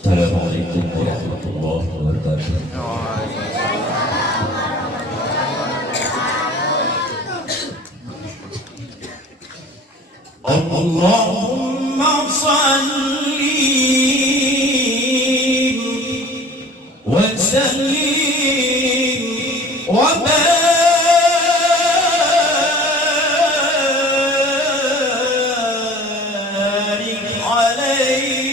Assalamualaikum warahmatullahi wabarakatuh. Allahumma salli wa sallim wa barik alaihi.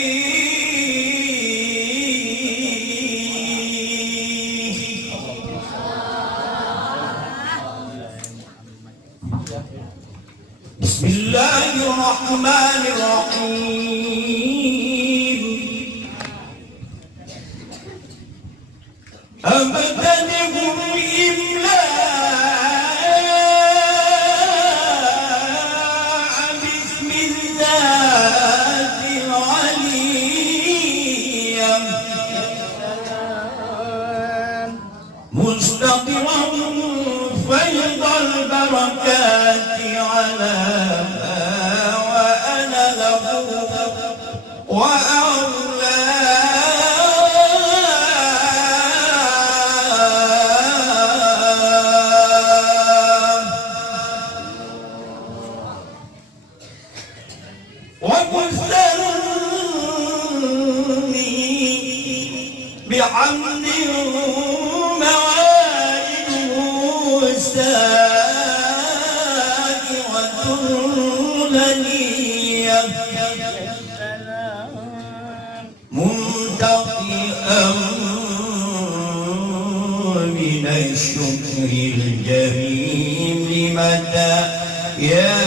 Bismillahirrahmanirrahim. Abtadi'u imla bismillahil aliyyam mustaqiran faydal barakati ala بحمد موالد سائرة لنية منتقئا من الشكر الجميل متى يا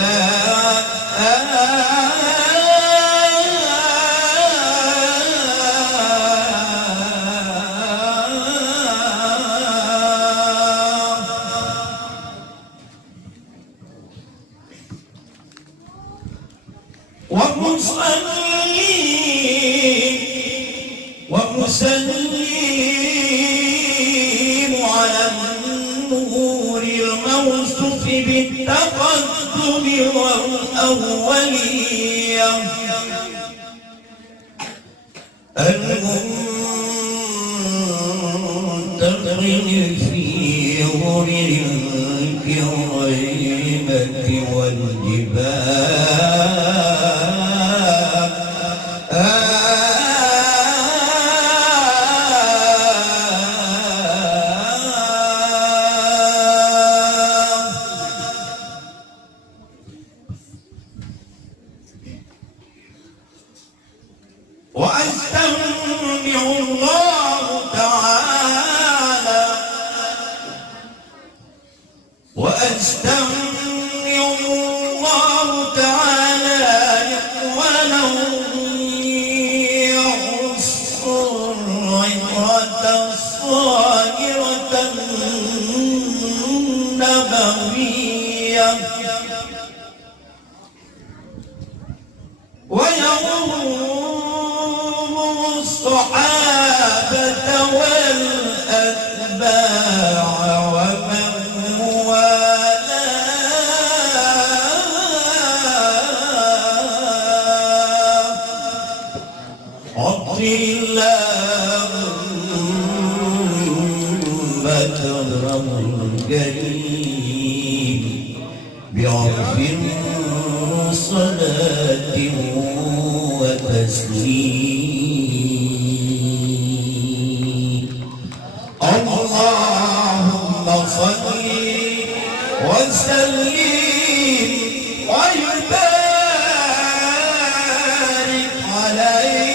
ومسلم على النور الموصوف بالتقدم والأولية المنتظر في غرر الكريمة والجبال وأستغفر الله تعالى ولو يخص العبرة الصائرة النبوية ويوم الصحابة والأتباع ومن اللهم تغرم الكريم بعرف صلاة وتسليم. اللهم صل وسلم وبارك عليه.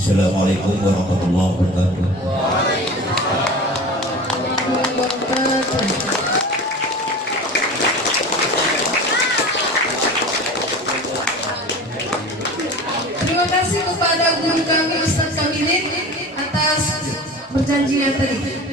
Assalamualaikum warahmatullahi wabarakatuh. Terima kasih kepada guru kami Ustaz Kamilin atas perjanjian tadi.